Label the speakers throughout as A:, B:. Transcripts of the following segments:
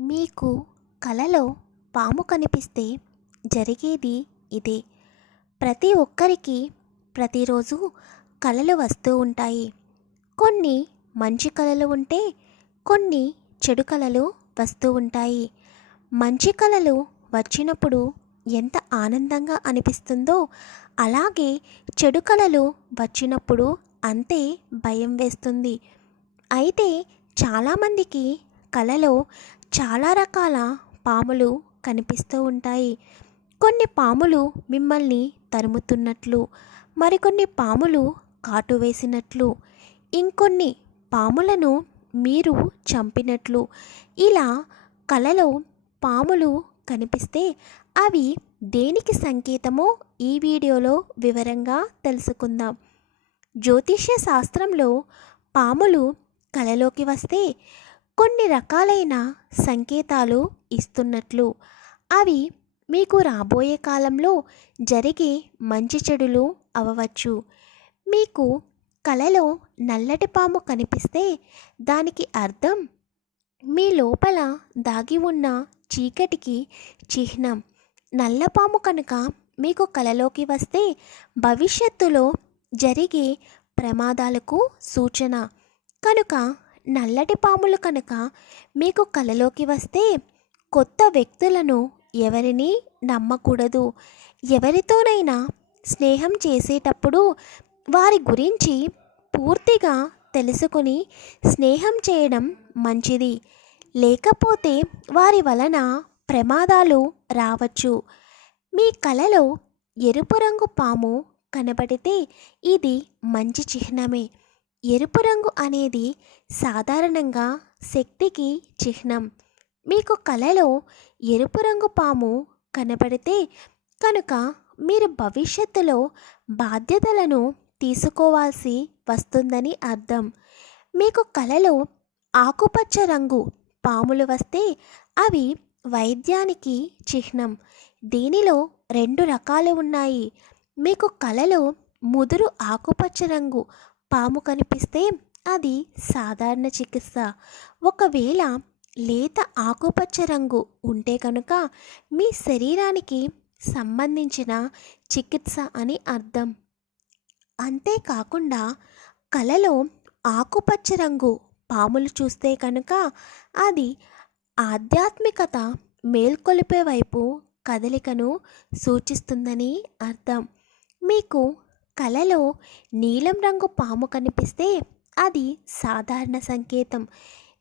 A: మీకు కలలో పాము కనిపిస్తే జరిగేది ఇదే. ప్రతి ఒక్కరికి ప్రతిరోజు కళలు వస్తూ ఉంటాయి. కొన్ని మంచి కళలు ఉంటే కొన్ని చెడు కళలు వస్తూ ఉంటాయి. మంచి కళలు వచ్చినప్పుడు ఎంత ఆనందంగా అనిపిస్తుందో అలాగే చెడు కళలు వచ్చినప్పుడు అంతే భయం వేస్తుంది. అయితే చాలామందికి కలలో చాలా రకాల పాములు కనిపిస్తూ ఉంటాయి. కొన్ని పాములు మిమ్మల్ని తరుముతున్నట్లు మరికొన్ని పాములు కాటు వేసినట్లు ఇంకొన్ని పాములను మీరు చంపినట్లు. ఇలా కలలో పాములు కనిపిస్తే అవి దేనికి సంకేతమో ఈ వీడియోలో వివరంగా తెలుసుకుందాం. జ్యోతిష్య శాస్త్రంలో పాములు కలలోకి వస్తే కొన్ని రకాలైన సంకేతాలు ఇస్తున్నట్లు. అవి మీకు రాబోయే కాలంలో జరిగే మంచి చెడులు అవ్వచ్చు. మీకు కలలో నల్లటి పాము కనిపిస్తే దానికి అర్థం మీ లోపల దాగి ఉన్న చీకటికి చిహ్నం. నల్లపాము కనుక మీకు కలలోకి వస్తే భవిష్యత్తులో జరిగే ప్రమాదాలకు సూచన. కనుక నల్లటి పాములు కనుక మీకు కలలోకి వస్తే కొత్త వ్యక్తులను ఎవరిని నమ్మకూడదు. ఎవరితోనైనా స్నేహం చేసేటప్పుడు వారి గురించి పూర్తిగా తెలుసుకొని స్నేహం చేయడం మంచిది. లేకపోతే వారి వలన ప్రమాదాలు రావచ్చు. మీ కలలో ఎరుపు రంగు పాము కనబడితే ఇది మంచి చిహ్నమే. ఎరుపు రంగు అనేది సాధారణంగా శక్తికి చిహ్నం. మీకు కలలో ఎరుపు రంగు పాము కనబడితే కనుక మీరు భవిష్యత్తులో బాధ్యతలను తీసుకోవాల్సి వస్తుందని అర్థం. మీకు కలలో ఆకుపచ్చ రంగు పాములు వస్తే అవి వైద్యానికి చిహ్నం. దీనిలో రెండు రకాలు ఉన్నాయి. మీకు కలలో ముదురు ఆకుపచ్చ రంగు పాము కనిపిస్తే అది సాధారణ చికిత్స. ఒకవేళ లేత ఆకుపచ్చ రంగు ఉంటే కనుక మీ శరీరానికి సంబంధించిన చికిత్స అని అర్థం. అంతేకాకుండా కలలో ఆకుపచ్చ రంగు పాములు చూస్తే కనుక అది ఆధ్యాత్మికత మేల్కొలిపే వైపు కదలికను సూచిస్తుందని అర్థం. మీకు కలలో నీలం రంగు పాము కనిపిస్తే అది సాధారణ సంకేతం.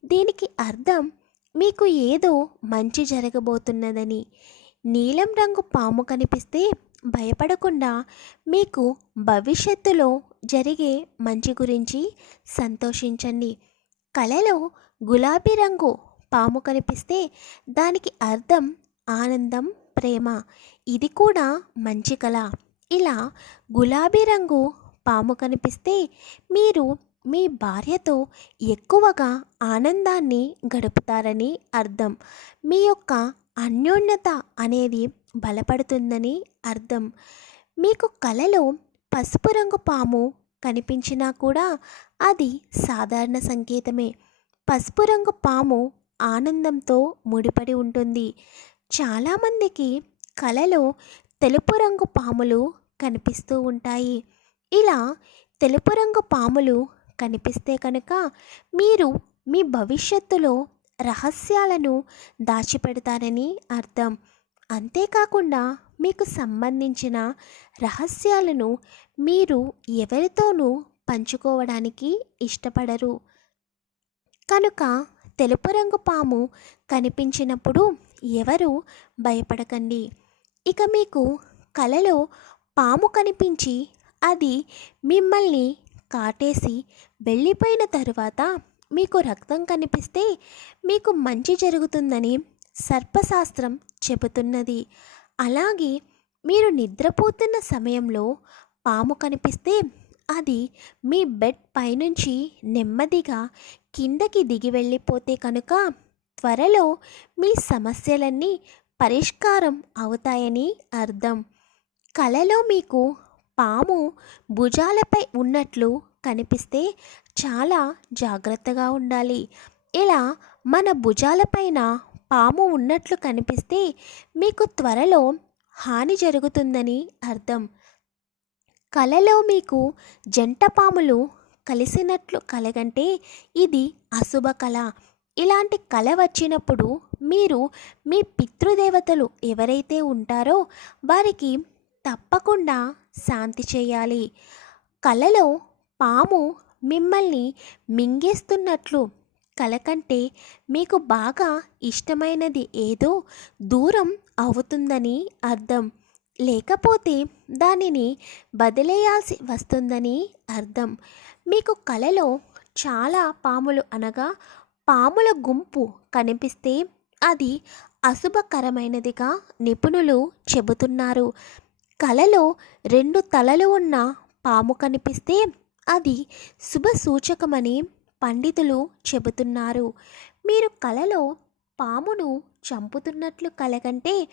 A: దీనికి అర్థం మీకు ఏదో మంచి జరగబోతున్నదని. నీలం రంగు పాము కనిపిస్తే భయపడకుండా మీకు భవిష్యత్తులో జరిగే మంచి గురించి సంతోషించండి. కలలో గులాబీ రంగు పాము కనిపిస్తే దానికి అర్థం ఆనందం ప్రేమ. ఇది కూడా మంచి కళ. ఇలా గులాబీ రంగు పాము కనిపిస్తే మీరు మీ భార్యతో ఎక్కువగా ఆనందాన్ని గడుపుతారని అర్థం. మీ యొక్క అన్యోన్యత అనేది బలపడుతుందని అర్థం. మీకు కలలో పసుపు రంగు పాము కనిపించినా కూడా అది సాధారణ సంకేతమే. పసుపు రంగు పాము ఆనందంతో ముడిపడి ఉంటుంది. చాలామందికి కలలో తెలుపు రంగు పాములు కనిపిస్తూ ఉంటాయి. ఇలా తెలుపు రంగు పాములు కనిపిస్తే కనుక మీరు మీ భవిష్యత్తులో రహస్యాలను దాచిపెడతారని అర్థం. అంతేకాకుండా మీకు సంబంధించిన రహస్యాలను మీరు ఎవరితోనూ పంచుకోవడానికి ఇష్టపడరు. కనుక తెలుపు రంగు పాము కనిపించినప్పుడు ఎవరు భయపడకండి. ఇక మీకు కలలో పాము కనిపించి అది మిమ్మల్ని కాటేసి వెళ్ళిపోయిన తరువాత మీకు రక్తం కనిపిస్తే మీకు మంచి జరుగుతుందని సర్పశాస్త్రం చెబుతున్నది. అలాగే మీరు నిద్రపోతున్న సమయంలో పాము కనిపిస్తే అది మీ బెడ్ పైనుంచి నెమ్మదిగా కిందకి దిగి వెళ్ళిపోతే కనుక త్వరలో మీ సమస్యలన్నీ పరిష్కారం అవుతాయని అర్థం. కలలో మీకు పాము భుజాలపై ఉన్నట్లు కనిపిస్తే చాలా జాగ్రత్తగా ఉండాలి. ఇలా మన భుజాలపైన పాము ఉన్నట్లు కనిపిస్తే మీకు త్వరలో హాని జరుగుతుందని అర్థం. కలలో మీకు జంట పాములు కలిసినట్లు కలగంటే ఇది అశుభ కళ. ఇలాంటి కళ వచ్చినప్పుడు మీరు మీ పితృదేవతలు ఎవరైతే ఉంటారో వారికి తప్పకుండా శాంతి చేయాలి. కలలో పాము మిమ్మల్ని మింగేస్తున్నట్లు కళ కంటే మీకు బాగా ఇష్టమైనది ఏదో దూరం అవుతుందని అర్థం. లేకపోతే దానిని వదిలేయాల్సి వస్తుందని అర్థం. మీకు కలలో చాలా పాములు అనగా పాముల గుంపు కనిపిస్తే అది అశుభకరమైనదిగా నిపుణులు చెబుతున్నారు. కలలో రెండు తలలు ఉన్న పాము కనిపిస్తే అది శుభ సూచకమని పండితులు చెబుతున్నారు. మీరు కలలో పామును చంపుతున్నట్లు కలగంటే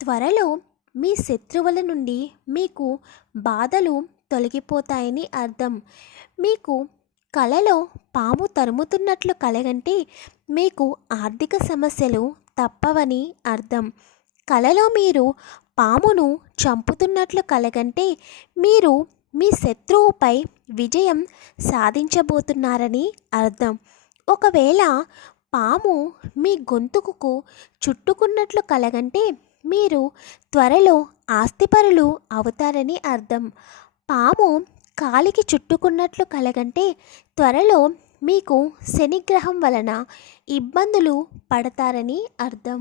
A: త్వరలో మీ శత్రువుల నుండి మీకు బాధలు తొలగిపోతాయని అర్థం. మీకు కలలో పాము తరుముతున్నట్లు కలగంటే మీకు ఆర్థిక సమస్యలు తప్పవని అర్థం. కలలో మీరు పామును చంపుతున్నట్లు కలగంటే మీరు మీ శత్రువుపై విజయం సాధించబోతున్నారని అర్థం. ఒకవేళ పాము మీ గొంతుకు చుట్టుకున్నట్లు కలగంటే మీరు త్వరలో ఆస్తిపరులు అవుతారని అర్థం. పాము కాలికి చుట్టుకున్నట్లు కలగంటే త్వరలో మీకు శనిగ్రహం వలన ఇబ్బందులు పడతారని అర్థం.